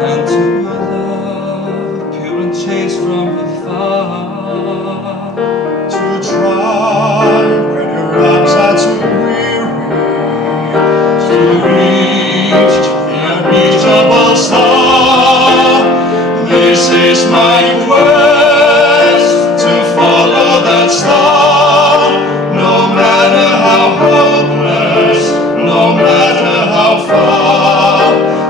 and to a love pure and changed from afar. To try when your arms are too weary, to reach the unreachable star. This is my quest, to follow that star, no matter how hopeless, no matter how far,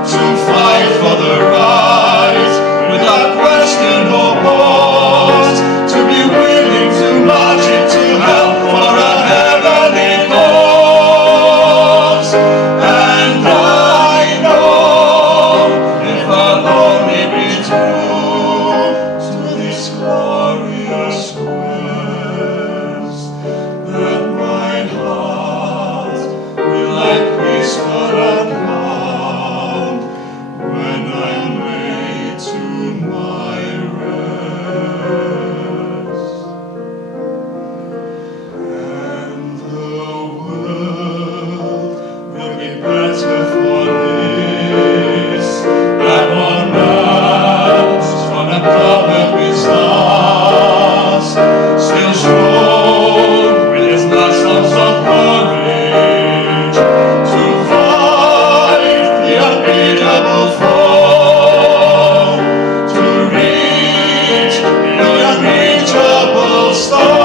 to fight for the right, without question or pause, to be willing to march into hell for a heavenly cause. And I know, if I'll only be true to this glorious quest, that my heart will like whisper and calm when I'm laid to my rest. And the world will be better for this, that one mount on a covered with stars, still strong with his last ounce of courage, to fight the unbeatable foe, to reach the unreachable star.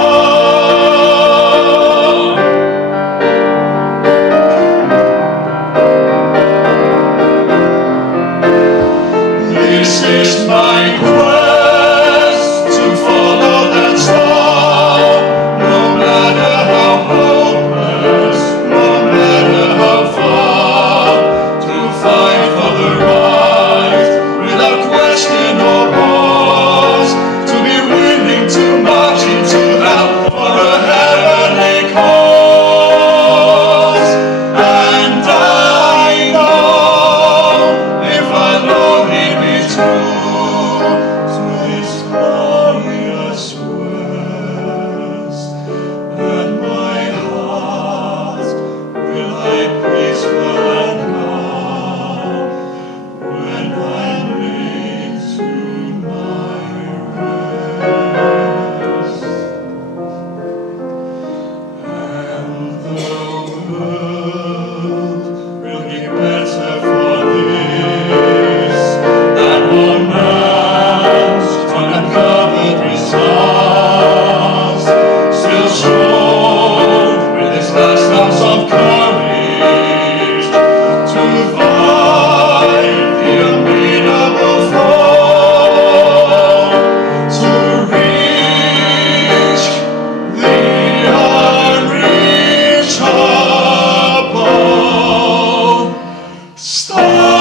This is my quest, to follow that star, no matter how hopeless, no matter how far, to fight for the right, without question or pause, to be willing to march into hell for a heavenly cause. And I know, if I'll only be true to this glorious quest, that my heart will like whisper and calm when I'm laid to my rest. And the world will be better for this, that one man's uncovered with stars, still strong with his last ounce of courage, to fight the unbeatable foe, to reach the unreachable star.